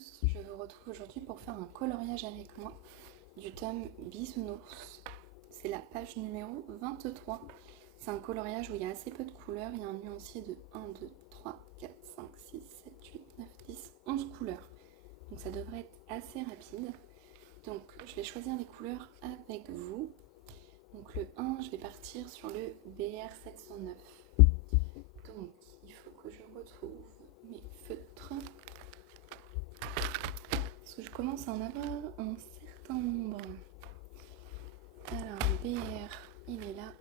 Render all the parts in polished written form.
tous, je vous retrouve aujourd'hui pour faire un coloriage avec moi du tome Bisounours. C'est la page numéro 23. C'est un coloriage où il y a assez peu de couleurs, il y a un nuancier de 1, 2, 3, 4, 5, 6, 7, 8, 9, 10, 11 couleurs. Donc ça devrait être assez rapide. Donc je vais choisir les couleurs avec vous. Donc le 1, je vais partir sur le BR709. Donc il faut que je retrouve mes feutres. Parce que je commence à en avoir un certain nombre. Alors le BR, il est là.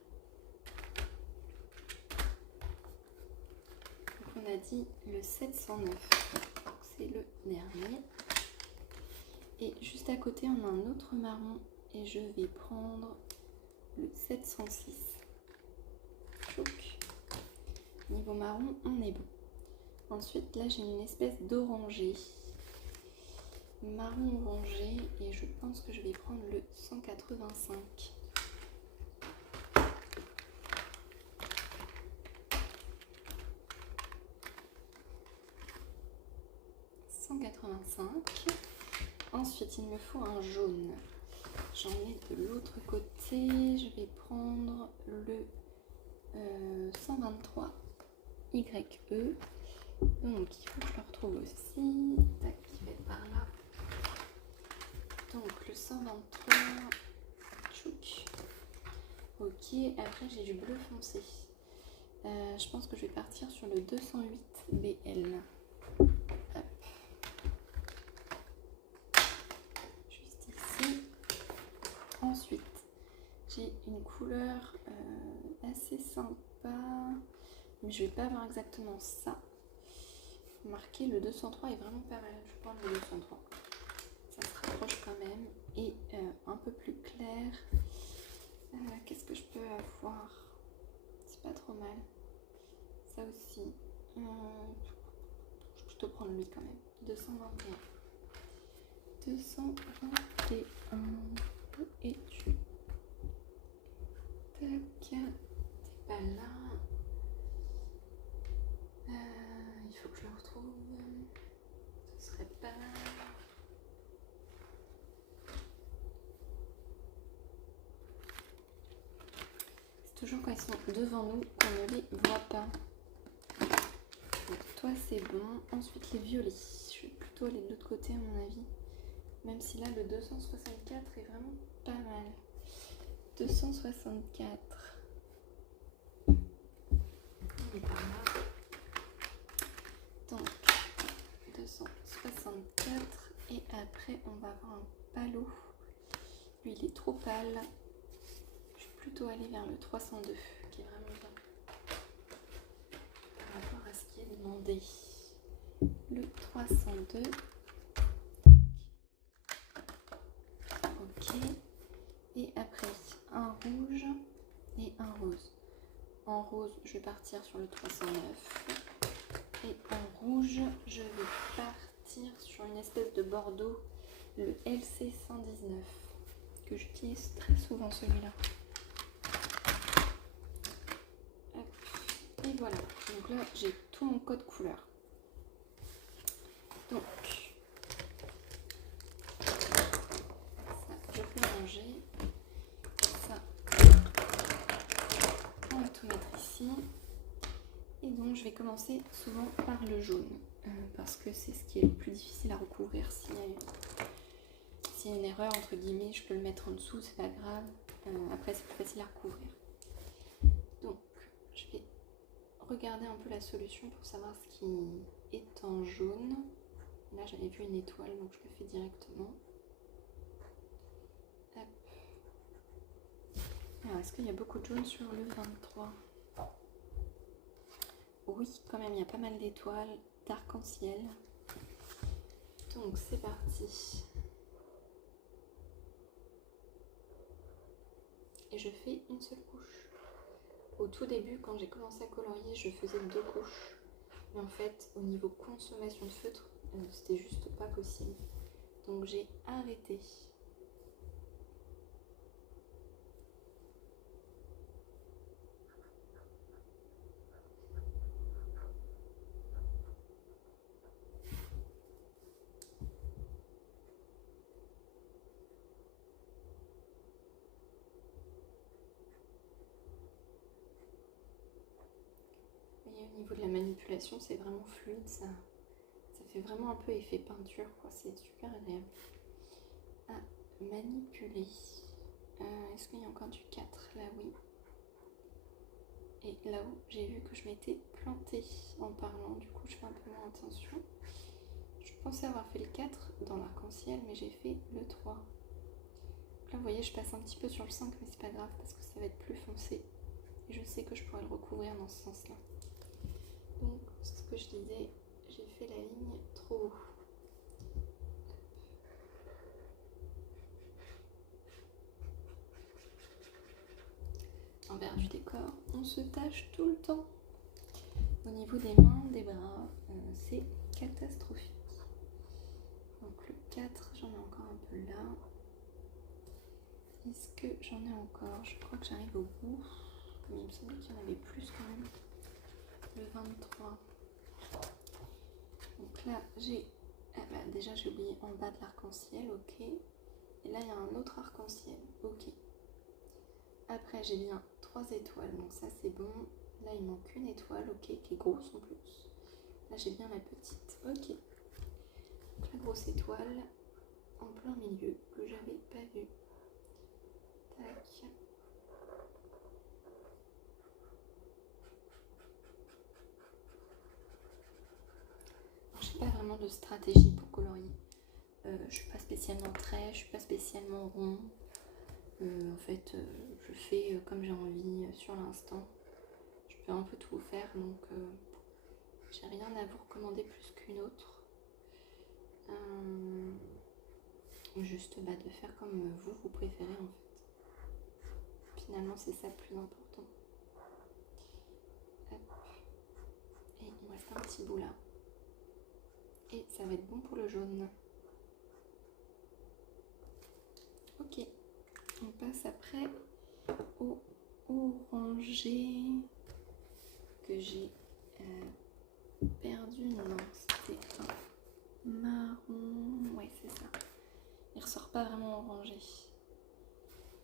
Donc on a dit le 709. Donc c'est le dernier. Et juste à côté, on a un autre marron. Et je vais prendre le 706. Chouc. Niveau marron, on est bon. Ensuite, là, j'ai une espèce d'orangé. Marron orangé. Et je pense que je vais prendre le 185. 185. Ensuite, il me faut un jaune. J'en ai de l'autre côté. Je vais prendre le 123 YE. Donc, il faut que je le retrouve aussi. Tac, il va être par là. Donc, le 123. Tchouk. Ok, après, j'ai du bleu foncé. Je pense que je vais partir sur le 208 BL. Hop. Juste ici. Ensuite, j'ai une couleur assez sympa, mais je vais pas avoir exactement ça. Marqué le 203 est vraiment pas mal. Je prends le 203. Ça se rapproche quand même. Et un peu plus clair. Qu'est-ce que je peux avoir? C'est pas trop mal. Ça aussi. Je vais plutôt prendre lui quand même. 221. 221. Où es-tu? Tac. T'es pas là. Il faut que je le retrouve. Ce serait pas mal. C'est toujours quand ils sont devant nous qu'on ne les voit pas. Donc toi c'est bon. Ensuite les violets. Je vais plutôt aller de l'autre côté à mon avis. Même si là le 264 est vraiment pas mal. 264. On est par là. Donc 264. Et après on va avoir un palo. Lui il est trop pâle. Je vais plutôt aller vers le 302 qui est vraiment bien. Par rapport à ce qui est demandé. Le 302. Ok. Et après, un rouge et un rose. En rose, je vais partir sur le 309. Et en rouge, je vais partir sur une espèce de bordeaux, le LC 119, que j'utilise très souvent celui-là. Et voilà. Donc là, j'ai tout mon code couleur. Donc, ça, je peux ranger. Ça, on va tout mettre ici. Et donc, je vais commencer souvent par le jaune. Parce que c'est ce qui est le plus difficile à recouvrir. S'il y a une erreur, entre guillemets, je peux le mettre en dessous, c'est pas grave. Après, c'est plus facile à recouvrir. Donc, je vais regarder un peu la solution pour savoir ce qui est en jaune. Là, j'avais vu une étoile, donc je le fais directement. Hop. Alors, est-ce qu'il y a beaucoup de jaune sur le 23? Oui, quand même, il y a pas mal d'étoiles, d'arc-en-ciel. Donc, c'est parti. Et je fais une seule couche. Au tout début, quand j'ai commencé à colorier, je faisais 2 couches. Mais en fait, au niveau consommation de feutre, c'était juste pas possible. Donc j'ai arrêté. au niveau de la manipulation, c'est vraiment fluide, ça fait vraiment un peu effet peinture, quoi. C'est super agréable à manipuler. Est-ce qu'il y a encore du 4? Là, oui. Et là-haut, j'ai vu que je m'étais plantée en parlant, du coup je fais un peu moins attention. Je pensais avoir fait le 4 dans l'arc-en-ciel, mais j'ai fait le 3. Donc là, vous voyez, je passe un petit peu sur le 5, mais c'est pas grave parce que ça va être plus foncé. Et je sais que je pourrais le recouvrir dans ce sens-là. Donc, c'est ce que je disais, j'ai fait la ligne trop haut. Envers du décor, on se tâche tout le temps. Au niveau des mains, des bras, c'est catastrophique. Donc le 4, j'en ai encore un peu là. Est-ce que j'en ai encore? Je crois que j'arrive au bout. Mais il me semblait qu'il y en avait plus quand même. Le 23. Donc là, j'ai... Ah bah, déjà, j'ai oublié en bas de l'arc-en-ciel, ok. Et là, il y a un autre arc-en-ciel, ok. Après, j'ai bien 3 étoiles, donc ça, c'est bon. Là, il manque une étoile, ok, qui est grosse en plus. Là, j'ai bien la petite, ok. Donc, la grosse étoile en plein milieu, que j'avais pas vue. Tac. J'ai pas vraiment de stratégie pour colorier. Je suis pas spécialement trait, je suis pas spécialement rond. En fait, je fais comme j'ai envie sur l'instant. Je peux un peu tout faire, donc j'ai rien à vous recommander plus qu'une autre. Juste de faire comme vous préférez en fait. Finalement, c'est ça le plus important. Hop. Et il me reste un petit bout là. Et ça va être bon pour le jaune. Ok. On passe après au orangé que j'ai perdu. Non, c'était un marron. Ouais, c'est ça. Il ressort pas vraiment orangé.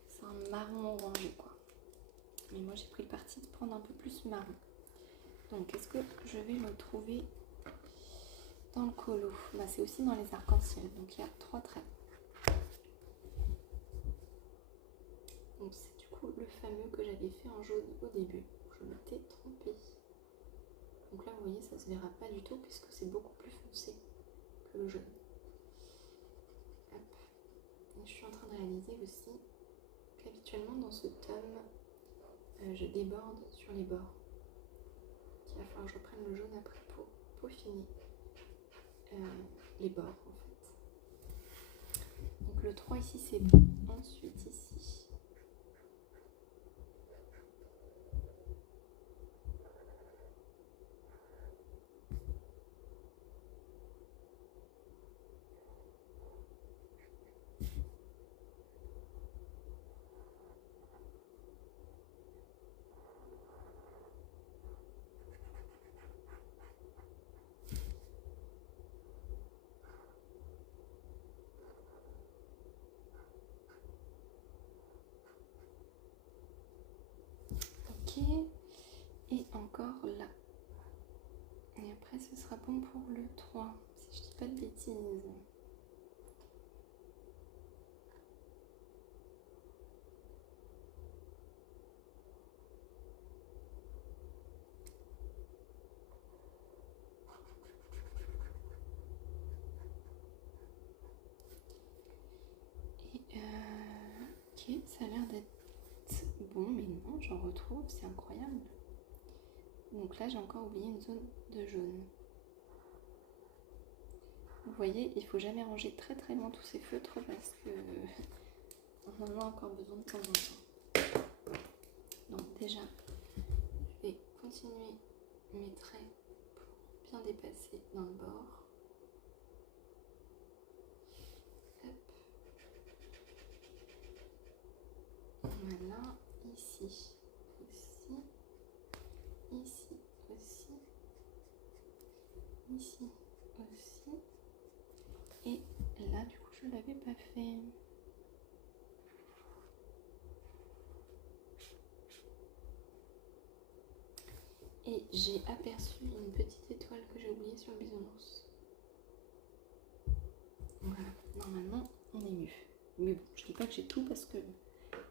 C'est un marron orangé quoi. Mais moi j'ai pris le parti de prendre un peu plus marron. Donc est-ce que je vais le trouver dans le colo? Bah, c'est aussi dans les arcs-en-ciel. Donc il y a 3 traits. Donc c'est du coup le fameux que j'avais fait en jaune au début. Je m'étais trompée. Donc là vous voyez ça se verra pas du tout puisque c'est beaucoup plus foncé que le jaune. Hop. Et je suis en train de réaliser aussi qu'habituellement dans ce tome je déborde sur les bords. Donc il va falloir que je reprenne le jaune après pour peaufiner les bords en fait. Donc le 3 ici c'est bon. Ensuite ici. Et encore là. Et après ce sera bon pour le 3, si je dis pas de bêtises. Et ok, ça a l'air d'être bon, mais non, j'en retrouve, c'est incroyable. Donc là j'ai encore oublié une zone de jaune. Vous voyez, il faut jamais ranger très très loin tous ces feutres parce que on en a encore besoin de temps en temps. Donc déjà, je vais continuer mes traits pour bien dépasser dans le bord. Hop. Voilà, ici aussi, ici aussi, ici aussi. Et là, du coup, je ne l'avais pas fait. Et j'ai aperçu une petite étoile que j'ai oubliée sur le bisounours. Voilà, normalement on est mieux. Mais bon, je dis pas que j'ai tout parce que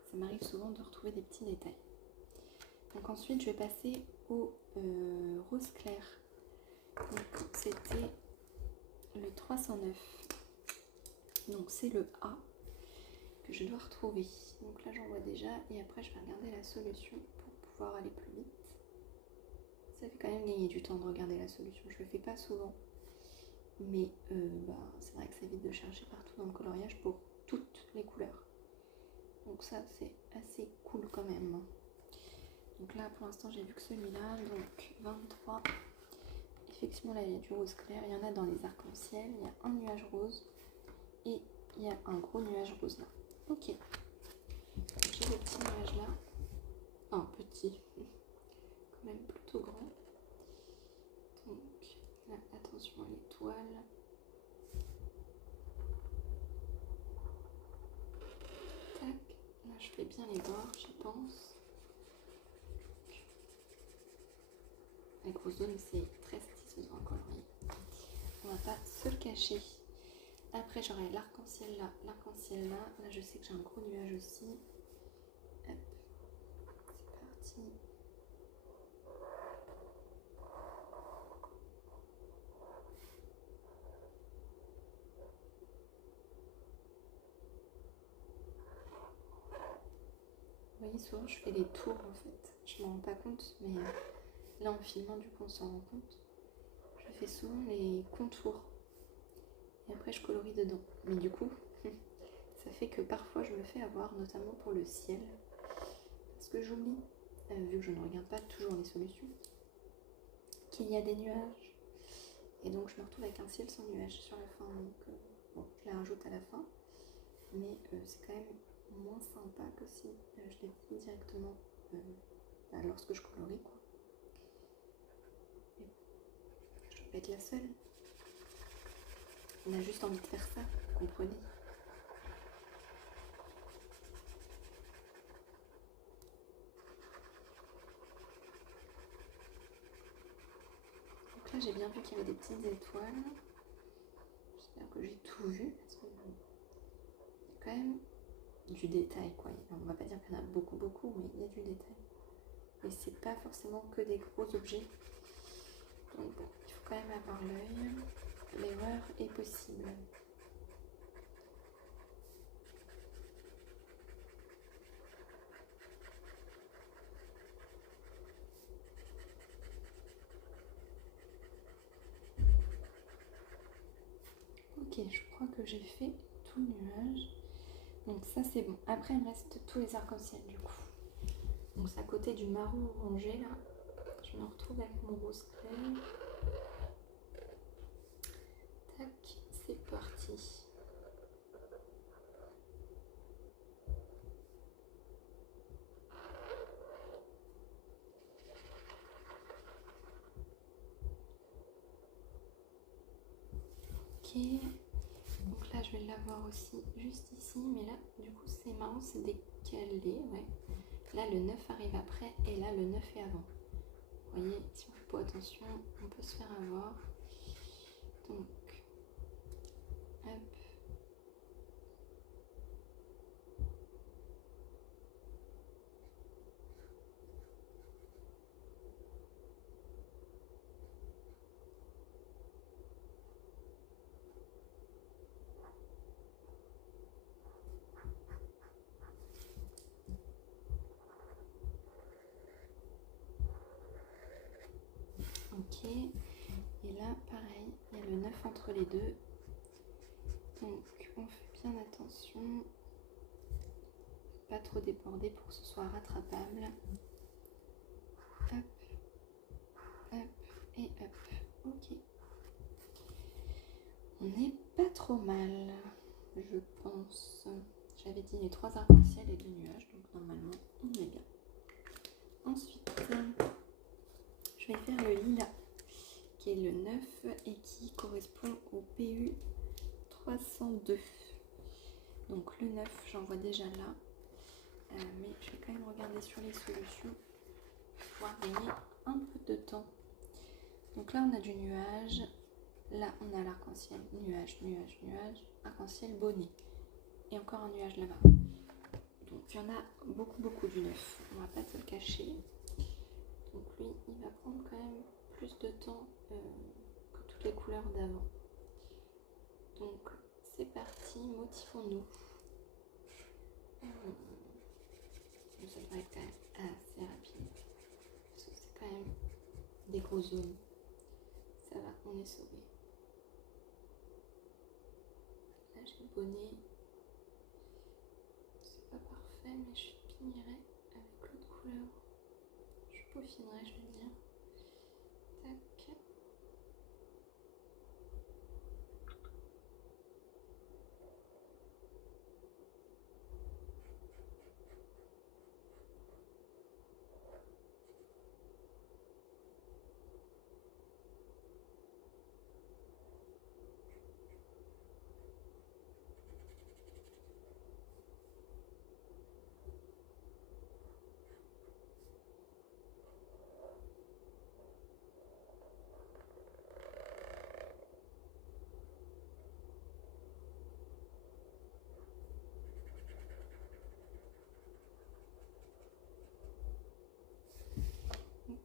ça m'arrive souvent de retrouver des petits détails. Donc ensuite je vais passer au rose clair. Donc c'était le 309. Donc c'est le A que je dois retrouver. Donc là j'en vois déjà et après je vais regarder la solution pour pouvoir aller plus vite. Ça fait quand même gagner du temps de regarder la solution. Je le fais pas souvent. Mais c'est vrai que ça évite de chercher partout dans le coloriage pour toutes les couleurs. Donc ça c'est assez cool quand même. Donc là pour l'instant j'ai vu que celui-là, donc 23. Effectivement là il y a du rose clair, il y en a dans les arcs-en-ciel, il y a un nuage rose et il y a un gros nuage rose là. Ok. J'ai le petit nuage là. Un petit, quand même plutôt grand. Donc là attention à l'étoile. Tac, là je fais bien les bords, j'y pense. Avec Rose Dawn, c'est très satisfaisant à colorier. On va pas se le cacher. Après j'aurai l'arc-en-ciel là, l'arc-en-ciel là. Là je sais que j'ai un gros nuage aussi. Hop, c'est parti. Vous voyez, souvent je fais des tours en fait. Je m'en rends pas compte, mais là en filmant du coup on s'en rend compte. Je fais souvent les contours. Et après je colorie dedans. Mais du coup, ça fait que parfois je me fais avoir, notamment pour le ciel. Parce que j'oublie, vu que je ne regarde pas toujours les solutions, qu'il y a des nuages. Et donc je me retrouve avec un ciel sans nuages sur la fin. Donc bon, je la rajoute à la fin. Mais c'est quand même moins sympa que si je l'ai mis directement lorsque je colorie, quoi. Mais bon, je dois pas être la seule. On a juste envie de faire ça, vous comprenez? Donc là j'ai bien vu qu'il y avait des petites étoiles. J'espère que j'ai tout vu parce que il y a quand même du détail, quoi. On va pas dire qu'il y en a beaucoup, mais il y a du détail. Et c'est pas forcément que des gros objets. Donc bon, il faut quand même avoir l'œil. L'erreur est possible. Ok, je crois que j'ai fait tout le nuage. Donc ça c'est bon. Après il me reste tous les arcs-en-ciel du coup. Donc c'est à côté du marron orangé là. Je me retrouve avec mon rose clair. Tac, c'est parti. Ok. Donc là je vais l'avoir aussi juste ici. Mais là du coup c'est marrant, c'est décalé. Ouais. Là le 9 arrive après et là le 9 est avant. Vous voyez, si on fait pas attention, on peut se faire avoir. Donc, hop. Ok. Et là, pareil, il y a le 9 entre les deux. Donc, on fait bien attention. Pas trop déborder pour que ce soit rattrapable. Hop, hop et hop. Ok. On n'est pas trop mal, je pense. J'avais dit les 3 arcs-en-ciel et 2 nuages, donc normalement, on est bien. Ensuite, je vais faire le lilas, qui est le 9 et qui correspond au PU 302. Donc le 9, j'en vois déjà là. Mais je vais quand même regarder sur les solutions pour pouvoir gagner un peu de temps. Donc là, on a du nuage. Là, on a l'arc-en-ciel. Nuage, nuage, nuage. Arc-en-ciel, bonnet. Et encore un nuage là-bas. Donc il y en a beaucoup, beaucoup du 9. On va pas se le cacher. Donc lui, il va prendre quand même plus de temps que toutes les couleurs d'avant. Donc c'est parti, motivons-nous. Ça devrait être quand même assez rapide. Parce que c'est quand même des gros zones. Ça va, on est sauvé. Là j'ai le bonnet. C'est pas parfait, mais je finirai avec l'autre couleur. Je peaufinerai, je vais dire. Tac.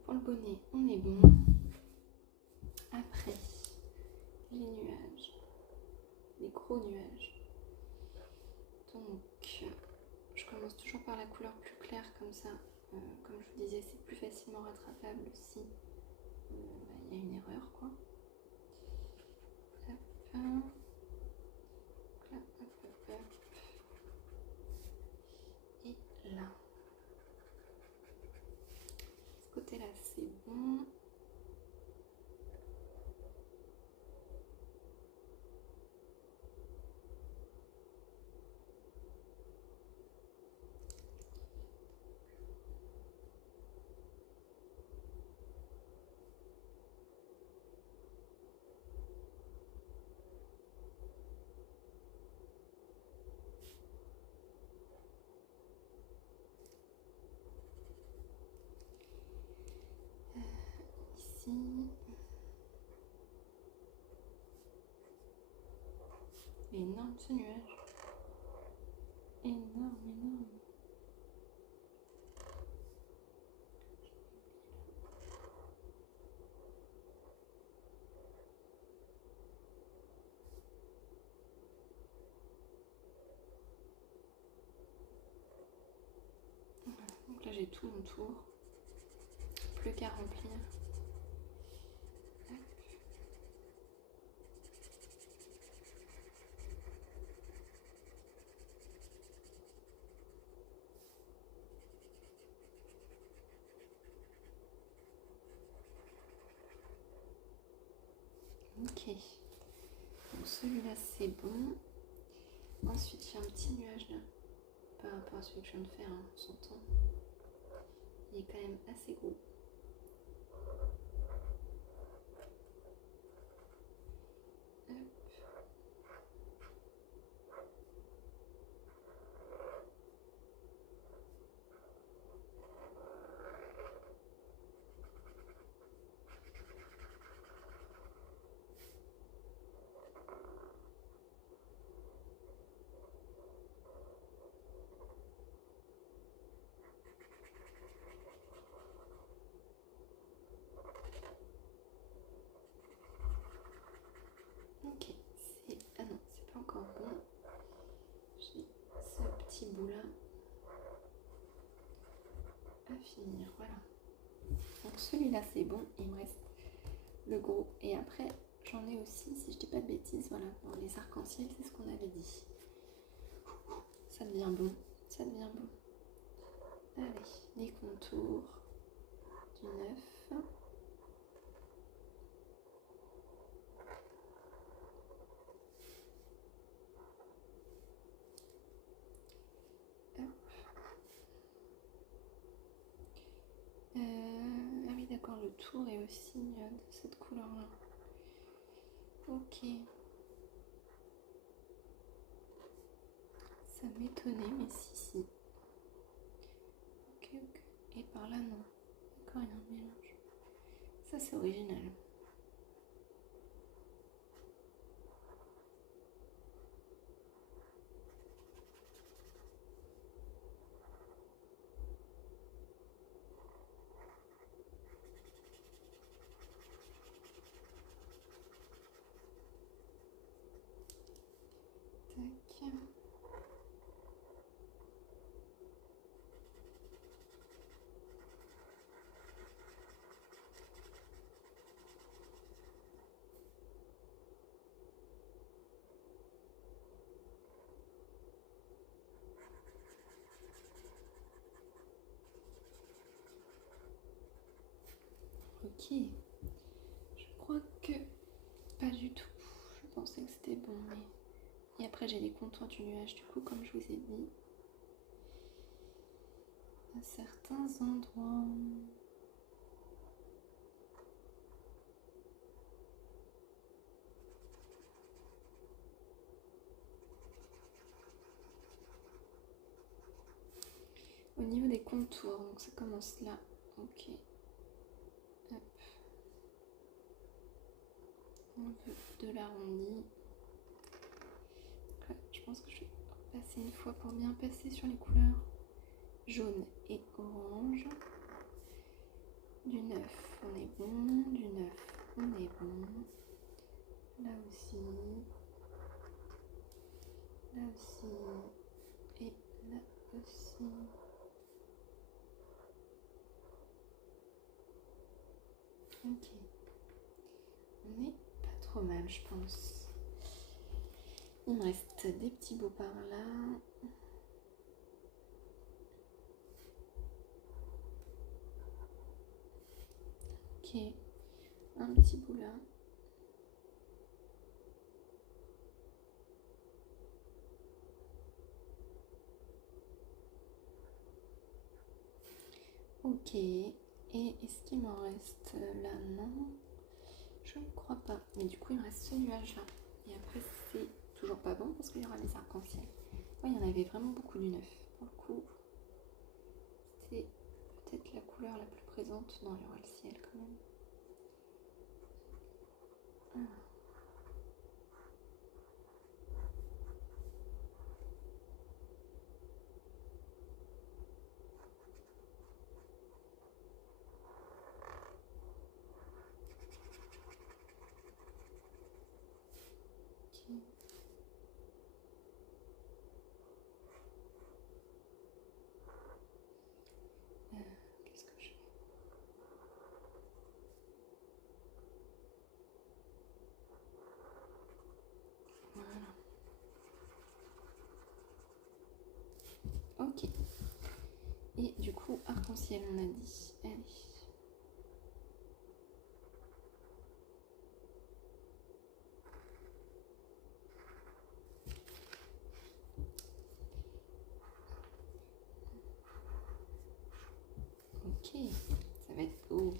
Pour le bonnet, on est bon. Après, les nuages, les gros nuages. Donc, je commence toujours par la couleur plus claire comme ça. Comme je vous disais, c'est plus facilement rattrapable si il y a une erreur, quoi. Hop. Là, hop, hop, hop. Et là. Ce côté-là, c'est bon. Ici. Énorme ce nuage. Énorme, énorme. Donc là j'ai tout mon tour. Plus qu'à remplir. Ok, donc celui-là c'est bon. Ensuite j'ai un petit nuage là, par rapport à celui que je viens de faire, hein, on s'entend. Il est quand même assez gros. Ok, c'est... Ah non, c'est pas encore bon. J'ai ce petit bout là à finir, voilà. Donc celui-là c'est bon, il me reste le gros. Et après, j'en ai aussi, si je dis pas de bêtises, voilà, dans les arcs-en-ciel, c'est ce qu'on avait dit. Ça devient bon, ça devient bon. Allez, les contours du 9. Ah oui d'accord, le tour est aussi de cette couleur là. Ok. Ça m'étonnait, mais si. Ok. Et par là non. D'accord, il y a un mélange. Ça c'est original. Tac. Ok, je crois que pas du tout. Je pensais que c'était bon, mais... Et après j'ai les contours du nuage du coup, comme je vous ai dit. À certains endroits. Au niveau des contours, donc ça commence là. Ok. Hop. On veut de l'arrondi. Je pense que je vais passer une fois pour bien passer sur les couleurs jaune et orange. Du 9, on est bon. Du 9, on est bon. Là aussi. Là aussi. Et là aussi. Ok. On est pas trop mal, je pense. Il me reste des petits bouts par là. Ok. Un petit bout là. Ok. Et est-ce qu'il m'en reste là? Non. Je ne crois pas. Mais du coup, il me reste ce nuage là. Et après, c'est toujours pas bon parce qu'il y aura les arcs-en-ciel. Ouais, il y en avait vraiment beaucoup du 9. Pour le coup, c'était peut-être la couleur la plus présente. Non, il y aura le ciel quand même. Ah. Ok. Qu'est-ce que je fais? Voilà. Ok. Et du coup, arc-en-ciel, on a dit. Allez. Ok. Ça va être beau.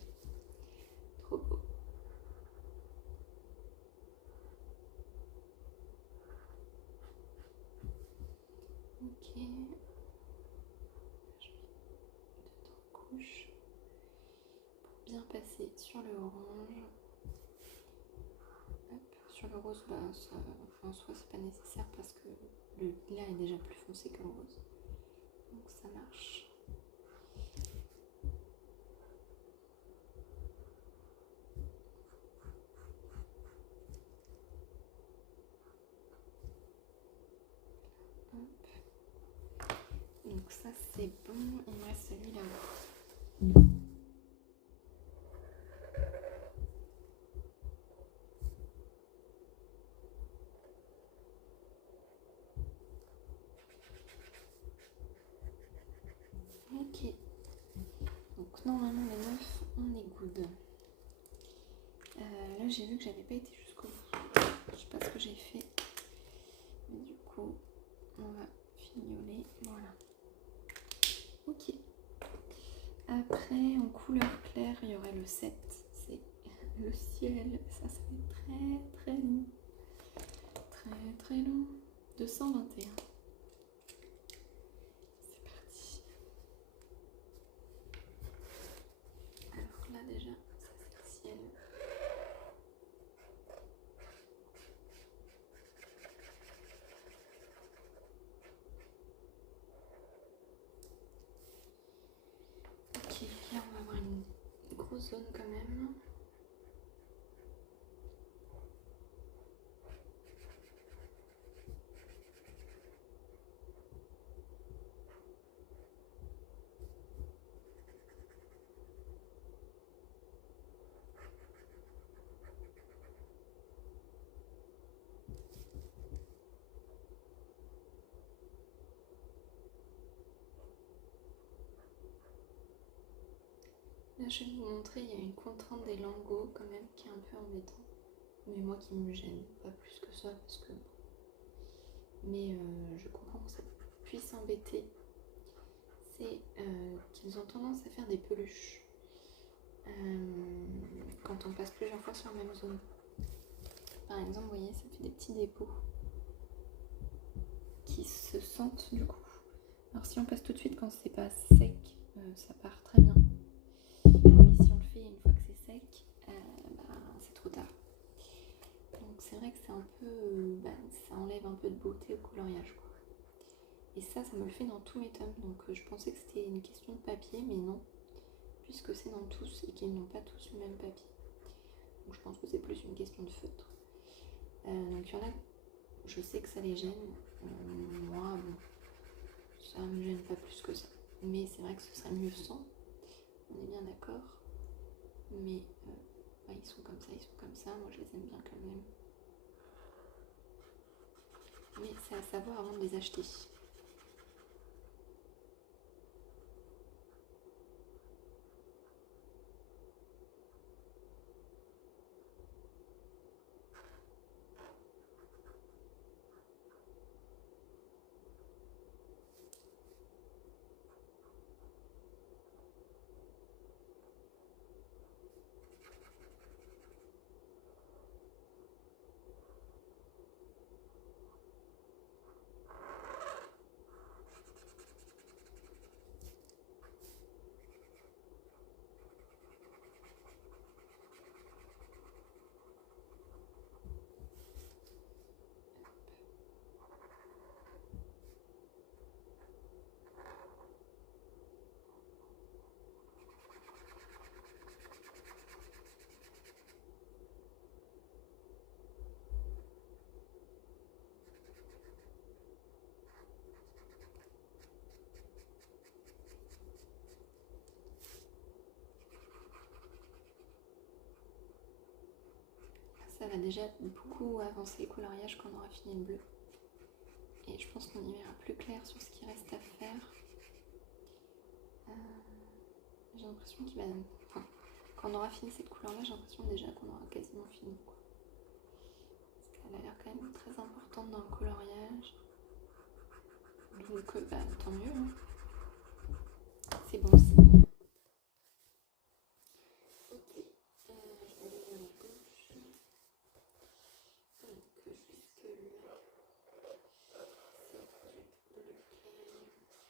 Trop beau. Ok. Je mets 2-3 couches pour bien passer sur le orange. Hop. Sur le rose, bah, ça, en soi, c'est pas nécessaire parce que le lilas est déjà plus foncé que le rose. Donc ça marche. Hop. Donc ça c'est bon. Il me reste celui là-haut. Ok. Donc normalement les 9, on est good. Là j'ai vu que j'avais pas été jusqu'au bout. Je sais pas ce que j'ai fait. Mais du coup, on va fignoler. Voilà. Ok. Après, en couleur claire, il y aurait le 7. C'est le ciel. Ça va être très très long. Très très long. 221. C'est parti. Alors là déjà, ça c'est le zones quand même. Là, je vais vous montrer, il y a une contrainte des lingots quand même qui est un peu embêtant. Mais moi qui me gêne, pas plus que ça parce que... Mais je comprends que ça puisse embêter. C'est qu'ils ont tendance à faire des peluches quand on passe plusieurs fois sur la même zone. Par exemple, vous voyez, ça fait des petits dépôts qui se sentent du coup. Alors si on passe tout de suite quand c'est pas sec, ça part très bien. Mais si on le fait une fois que c'est sec, c'est trop tard. Donc c'est vrai que c'est un peu, ça enlève un peu de beauté au coloriage, quoi. Et ça me le fait dans tous mes tomes. Donc je pensais que c'était une question de papier, mais non, puisque c'est dans tous et qu'ils n'ont pas tous le même papier. Donc je pense que c'est plus une question de feutre. Donc il y en a, je sais que ça les gêne. Moi, bon, ça me gêne pas plus que ça. Mais c'est vrai que ce serait mieux sans. On est bien d'accord. Mais ils sont comme ça, ils sont comme ça. Moi, je les aime bien quand même. Mais c'est à savoir avant de les acheter. Ça va déjà beaucoup avancer le coloriage quand on aura fini le bleu. Et je pense qu'on y verra plus clair sur ce qui reste à faire. J'ai l'impression qu'il va... Enfin, quand on aura fini cette couleur-là, j'ai l'impression déjà qu'on aura quasiment fini, quoi. Parce qu'elle a l'air quand même très importante dans le coloriage. Donc, tant mieux. Hein. C'est bon signe. Ok. Je vais aller à la gauche. Donc, jusque là. C'est du bleu clair.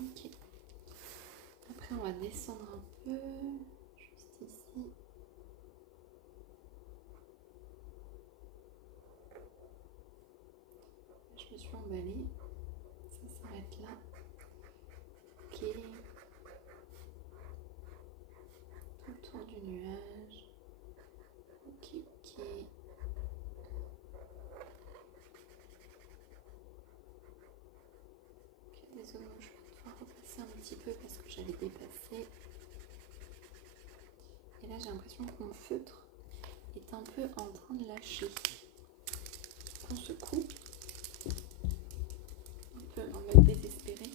Ok. Après, on va descendre un peu, juste ici. Je me suis emballée. Ça s'arrête là. Ok. Autour du nuage. Ok, ok. Il y a des zones où je vais devoir repasser un petit peu parce que j'avais dépassé. Et là, j'ai l'impression que mon feutre est un peu en train de lâcher. On secoue. Un peu en mode désespéré.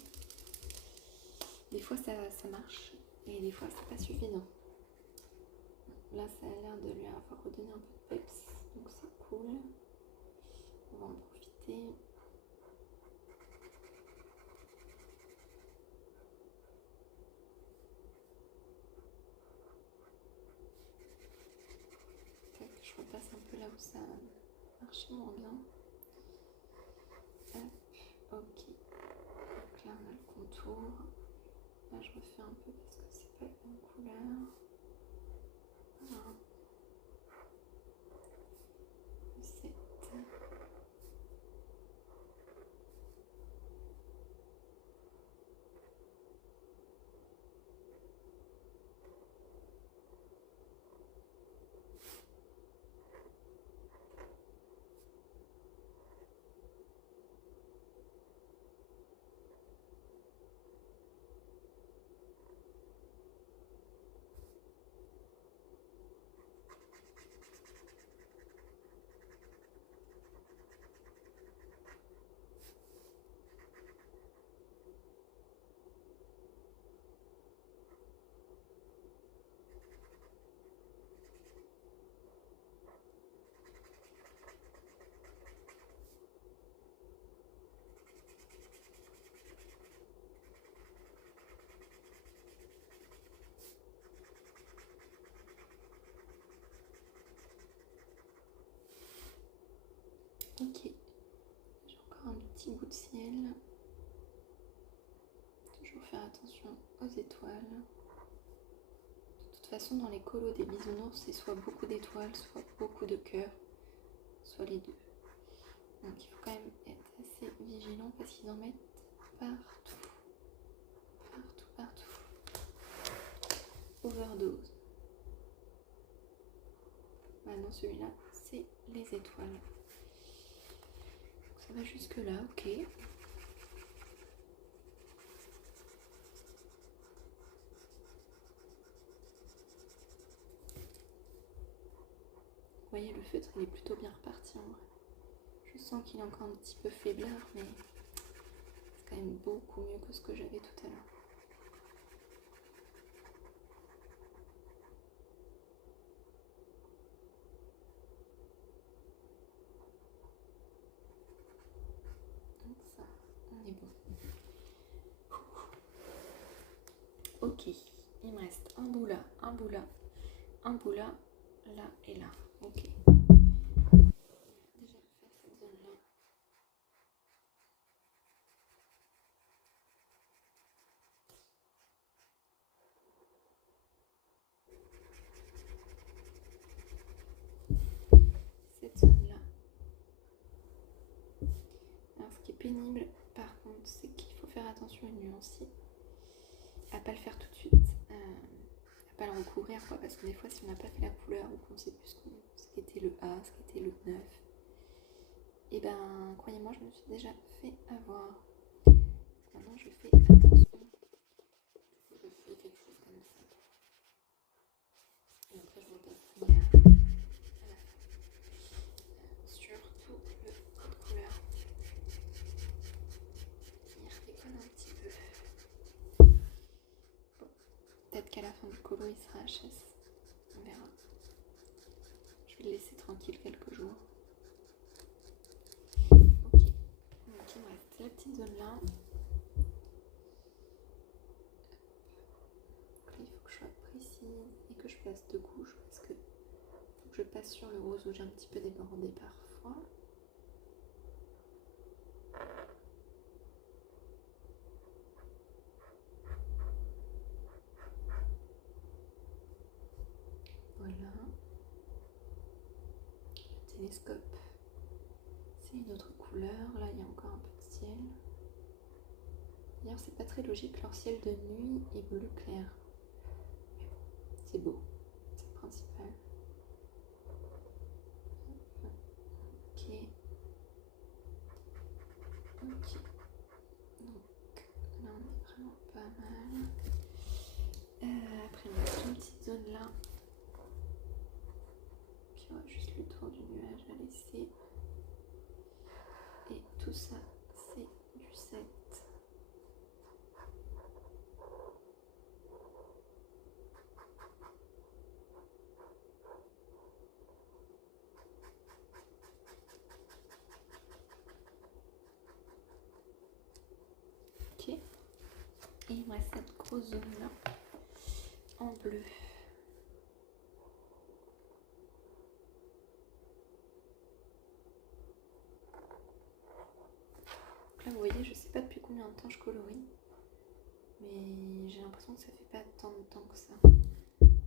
Des fois, ça marche. Et des fois, c'est pas suffisant. Là, ça a l'air de lui avoir redonné un peu de peps. Donc, c'est cool. On va en profiter. marcher moins bien. Hop, ok. Donc là on a le contour. Là je refais un peu parce que c'est pas la même couleur. Voilà. Le 7. Ok, j'ai encore un petit bout de ciel. Toujours faire attention aux étoiles. De toute façon, dans les colos des bisounours, c'est soit beaucoup d'étoiles, soit beaucoup de cœurs, soit les deux. Donc il faut quand même être assez vigilant parce qu'ils en mettent partout. Partout, partout. Overdose. Maintenant celui-là, c'est les étoiles. Donc, ça va jusque là, ok. Vous voyez, le feutre il est plutôt bien reparti en vrai. Je sens qu'il est encore un petit peu faiblard, mais c'est quand même beaucoup mieux que ce que j'avais tout à l'heure. Donc ça, on est bon. Ok, il me reste un bout là, un bout là, un bout là, là et là. Ok. Déjà faire cette zone là. Cette zone là. Alors ce qui est pénible par contre, c'est qu'il faut faire attention aux nuances, à pas le faire tout de suite, à pas le recouvrir quoi, parce que des fois si on n'a pas fait la couleur ou qu'on sait plus ce qu'était le A, ce qu'était le 9, et ben croyez-moi je me suis déjà fait avoir. Maintenant je fais attention, je fais quelque chose comme ça et après je repasse à la fin. Surtout le code couleur, il déconne un petit peu. Bon, peut-être qu'à la fin du colo il sera HS, on verra. Je vais le laisser tranquille quelques jours. Ok, donc il me reste la petite zone là. Il faut que je sois précise et que je passe 2 couches parce que faut que je passe sur le rose où j'ai un petit peu débordé parfois. Voilà. Le télescope, c'est une autre couleur. Là, il y a encore un peu de ciel. D'ailleurs, c'est pas très logique. Leur ciel de nuit est bleu clair. Mais bon, c'est beau. C'est le principal. Ok. Ok. Donc, là, on est vraiment pas mal. Après, on a une petite zone là. Puis, on va juste le tour du nuage à laisser. Et tout ça, c'est du 7. Ok. Et il me reste cette grosse zone là en bleu. là, vous voyez, je sais pas depuis combien de temps je colorie, mais j'ai l'impression que ça fait pas tant de temps que ça. En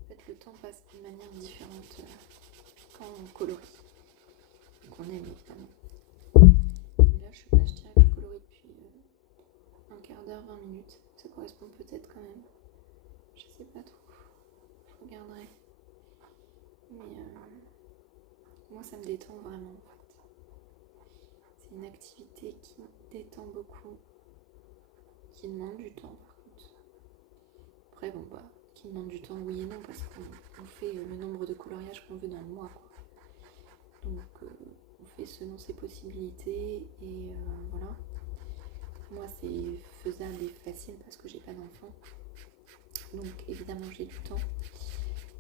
fait, le temps passe d'une manière différente quand on colorie, qu'on aime évidemment. Mais là, je sais pas, je dirais que je colorie depuis un quart d'heure, 20 minutes. Ça correspond peut-être quand même. Je sais pas trop. Je regarderai. Mais moi, ça me détend vraiment en fait. C'est une activité qui détend beaucoup, qui demande du temps par contre. Après, bon, bah, qui demande du temps, oui et non, parce qu'on fait le nombre de coloriages qu'on veut dans le mois, quoi. Donc, on fait selon ses possibilités et voilà. Moi, c'est faisable et facile parce que j'ai pas d'enfant. Donc, évidemment, j'ai du temps.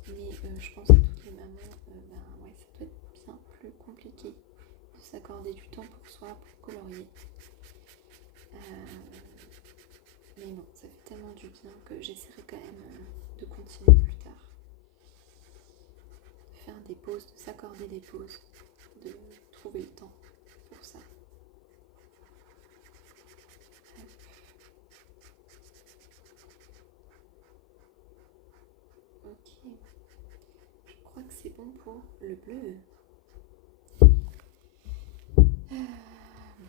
Mais je pense que toutes les mamans, ouais, ça doit être bien plus compliqué de s'accorder du temps pour soi, pour colorier. Mais bon, ça fait tellement du bien que j'essaierai quand même de continuer plus tard. De faire des pauses, de s'accorder des pauses, de trouver le temps pour ça. Ok, je crois que c'est bon pour le bleu.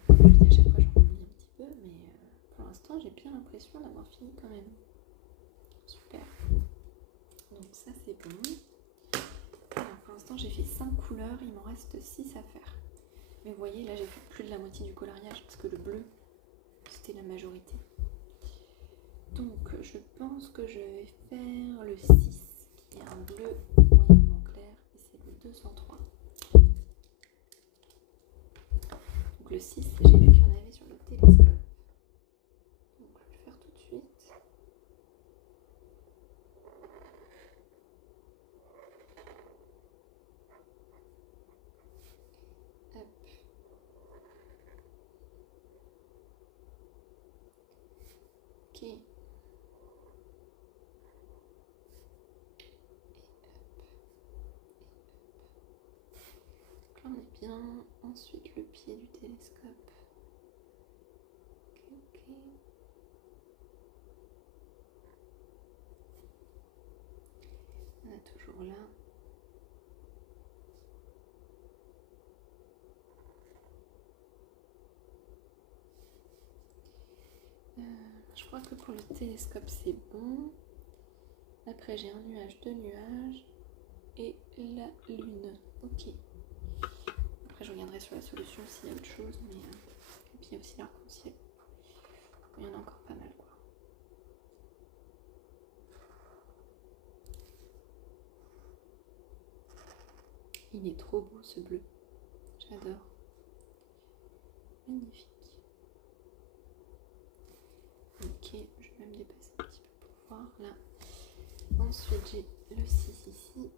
Je dis à chaque fois j'en oublie un petit peu, mais pour l'instant j'ai bien l'impression d'avoir fini quand même. Super. Donc ça c'est bon. Alors pour l'instant j'ai fait 5 couleurs, il m'en reste 6 à faire. Mais vous voyez là j'ai fait plus de la moitié du coloriage parce que le bleu c'était la majorité. Donc je pense que je vais faire le 6 qui est un bleu moyennement clair et c'est le 203. Donc le 6 j'ai vu qu'il y en avait sur le télescope. Donc je vais le faire tout de suite. Hop. Ok. Là on est bien. Ensuite le pied du télescope. Ok. On est toujours là. Je crois que pour le télescope c'est bon. Après j'ai un nuage, deux nuages et la lune. Ok. Après je regarderai sur la solution s'il y a autre chose, mais et puis il y a aussi l'arc-en-ciel. Il y en a encore pas mal quoi. Il est trop beau ce bleu. J'adore. Magnifique. Ok, je vais me dépasser un petit peu pour voir là. Ensuite j'ai le 6 ici.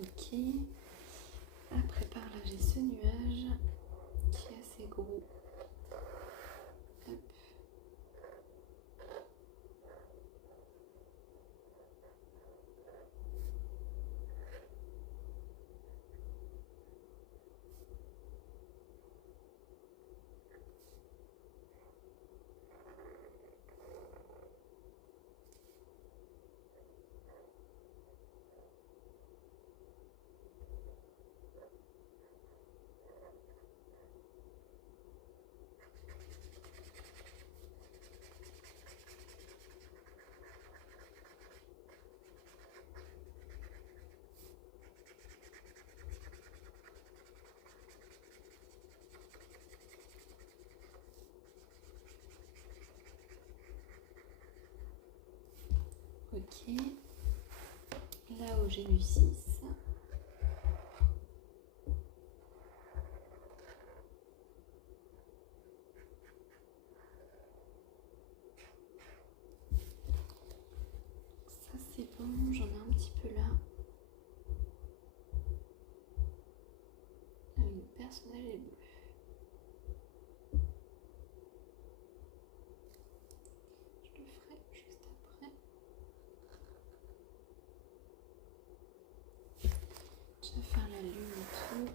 Ok. Après par là j'ai ce nuage qui est assez gros. Hop. Ok. Là-haut, j'ai du 6. Ça, c'est bon. J'en ai un petit peu là. Le personnage est bleu. Je le ferai juste après. Je vais faire la lune et tout.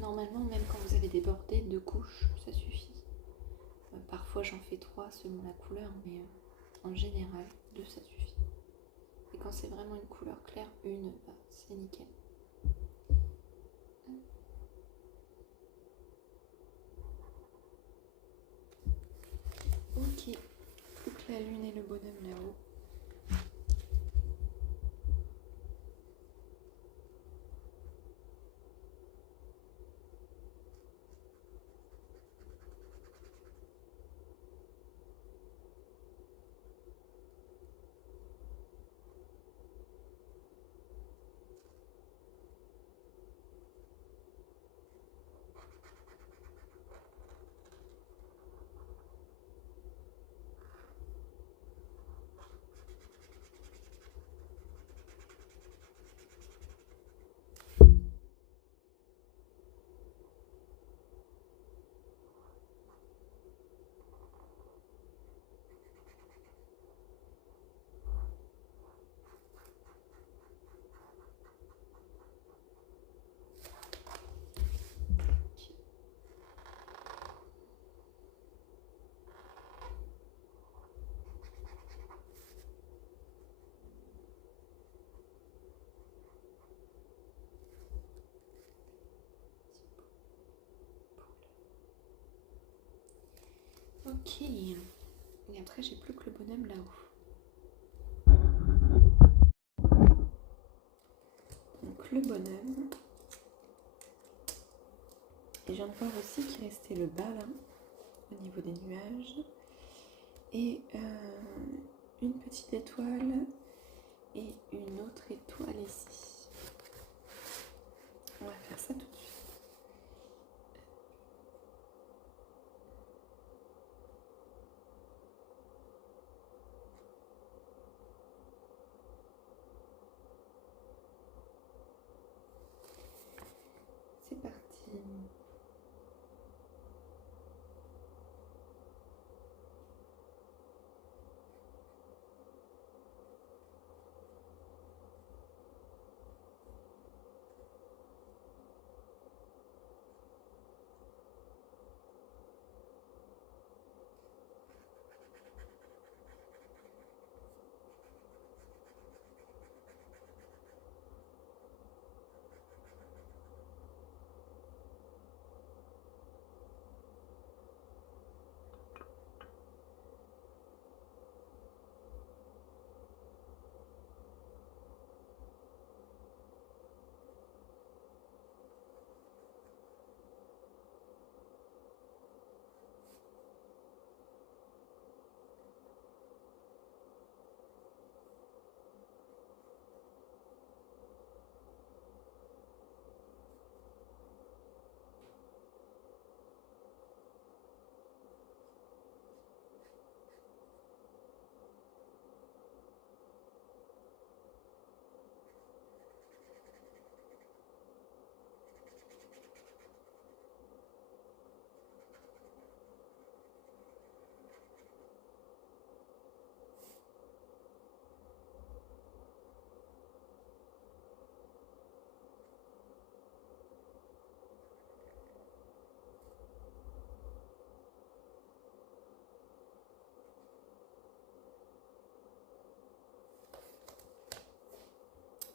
Normalement, même quand vous avez des bordées, 2 couches, ça suffit. Parfois, j'en fais 3 selon la couleur, mais en général, 2, ça suffit. Et quand c'est vraiment une couleur claire, 1, bah, c'est nickel. Ok, donc la lune et le bonhomme là-haut. Ok, et après j'ai plus que le bonhomme là-haut. Donc le bonhomme. Et je viens de voir aussi qu'il restait le bas là, au niveau des nuages. Et une petite étoile et une autre étoile ici. On va faire ça tout de suite. C'est parti.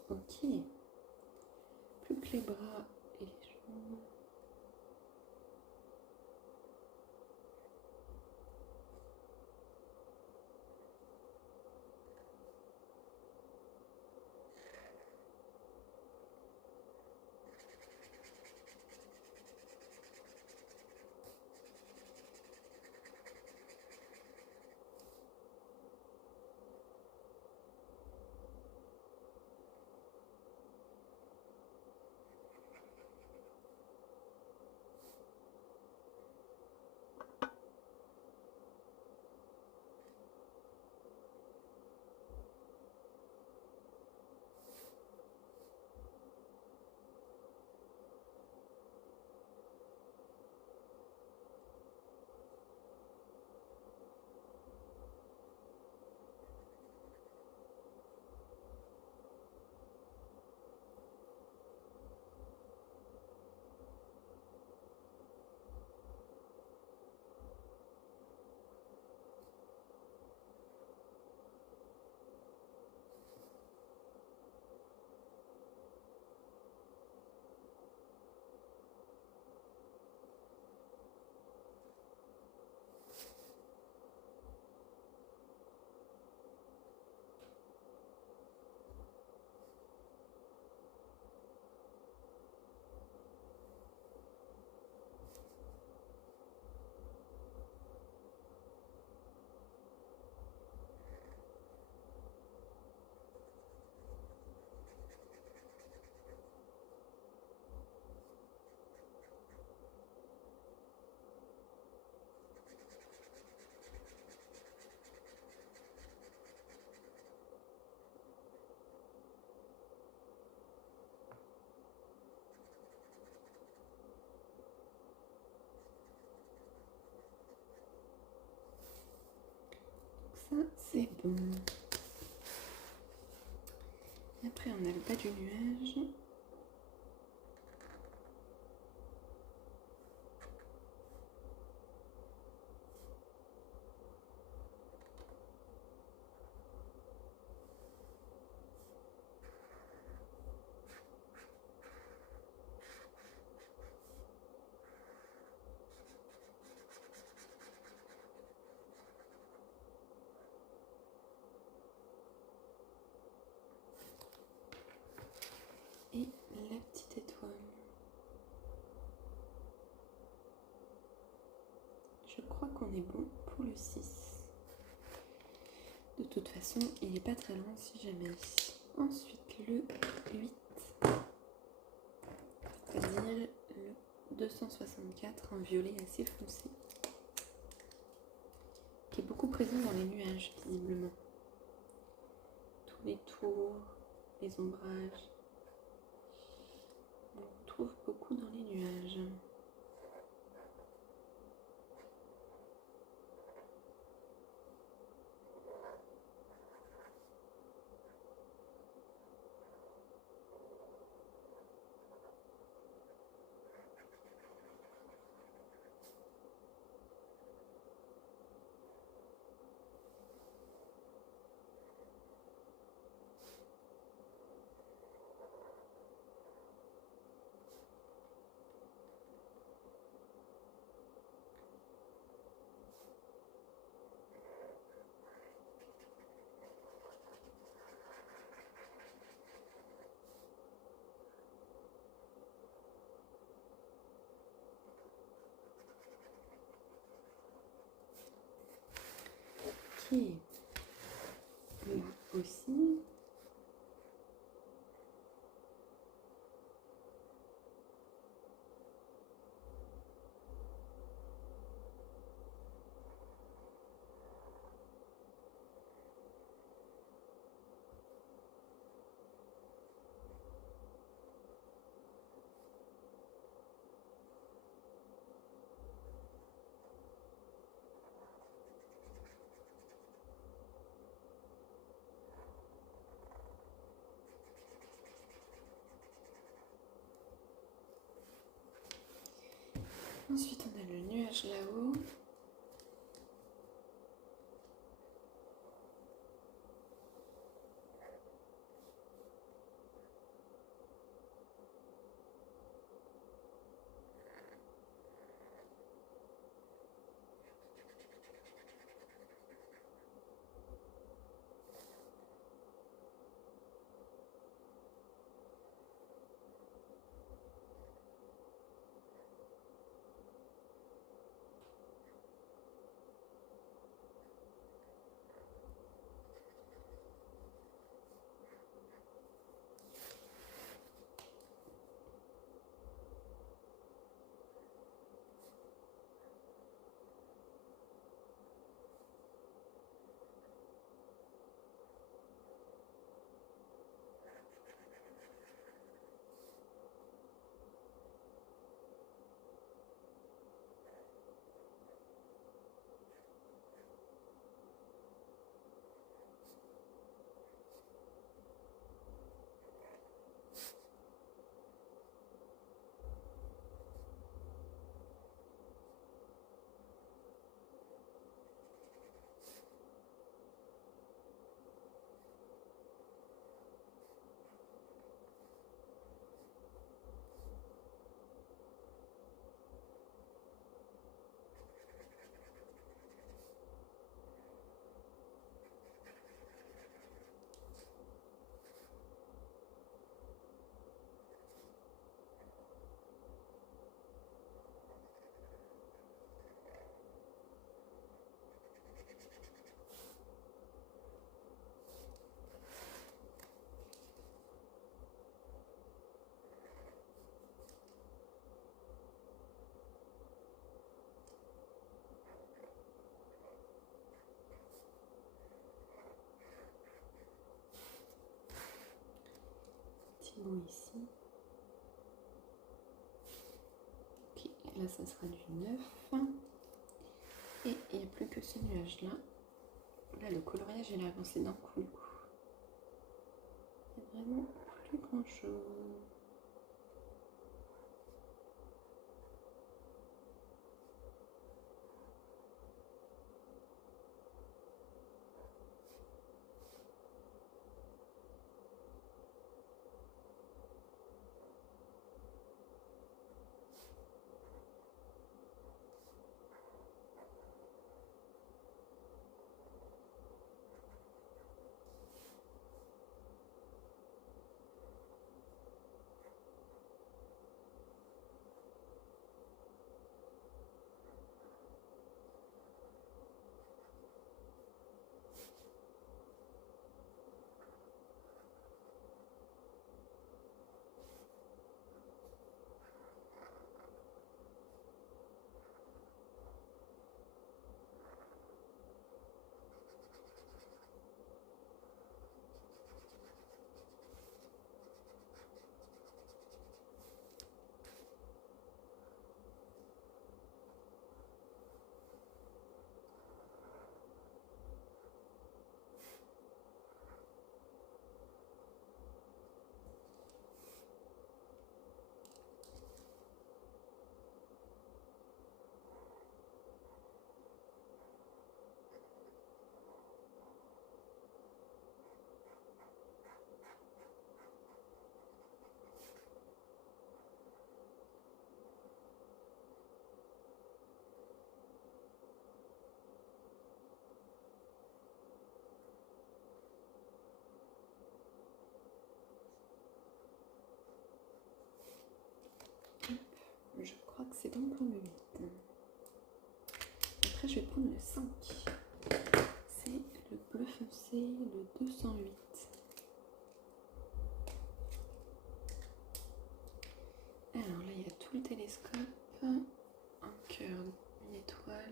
Ok. Plus que les bras et les jambes. Ça, c'est bon. Après, on a le bas du nuage. Et la petite étoile. Je crois qu'on est bon pour le 6. De toute façon, il n'est pas très loin si jamais. Ensuite, le 8, c'est-à-dire le 264 en violet assez foncé, qui est beaucoup présent dans les nuages, visiblement. Tous les tours, les ombrages, on le retrouve beaucoup dans les nuages. Ok, là aussi. Ensuite, on a le nuage là-haut. Bon ici. Ok, là ça sera du 9. Et il n'y a plus que ce nuage là, Là, le coloriage, il a avancé d'un coup, du coup. Il n'y a vraiment plus grand-chose. Je crois que c'est bon pour le 8. Après, je vais prendre le 5. C'est le bleu foncé, le 208. Alors là, il y a tout le télescope, un cœur, une étoile.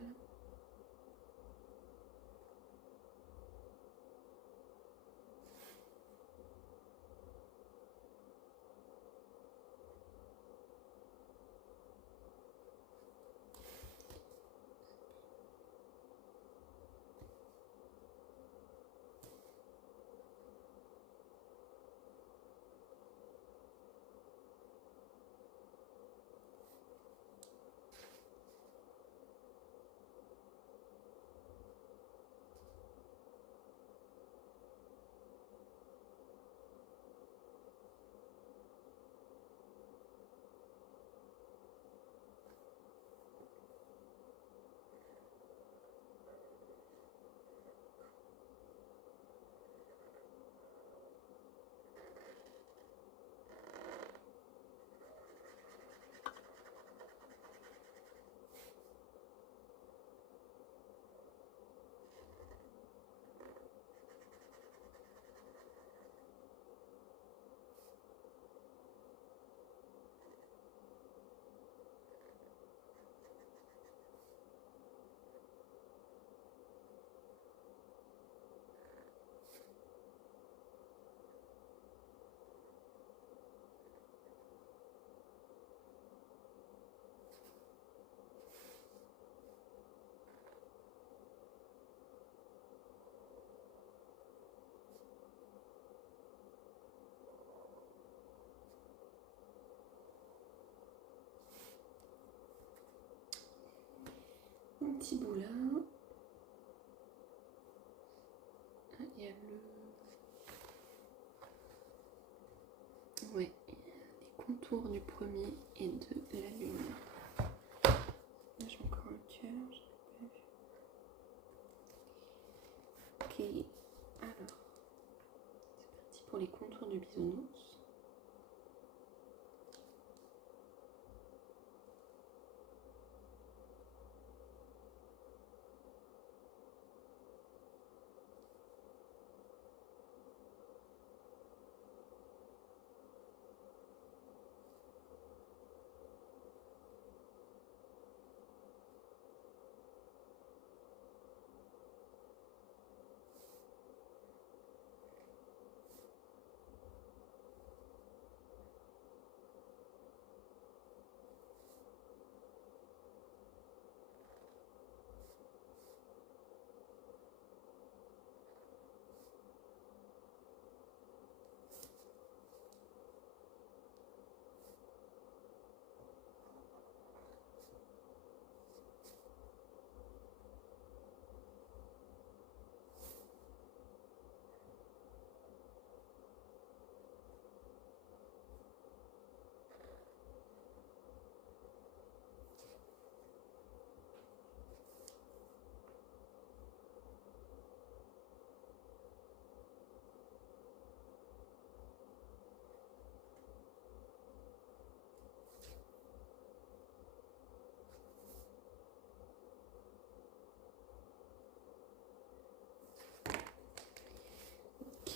Un petit bout là. Ah, il y a le... Ouais, les contours du premier et de la lune. Là, j'ai encore un cœur, je l'ai pas vu. Ok, alors, c'est parti pour les contours du bisounours.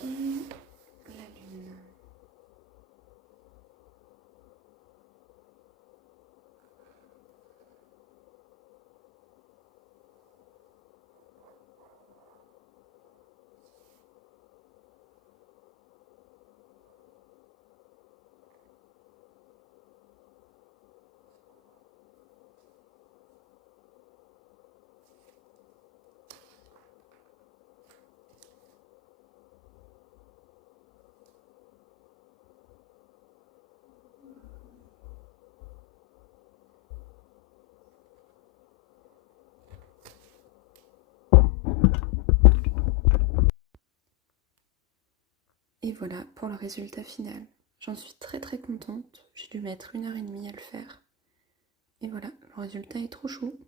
la lune. Et voilà pour le résultat final. J'en suis très contente. J'ai dû mettre 1h30 à le faire. Et voilà, le résultat est trop chou.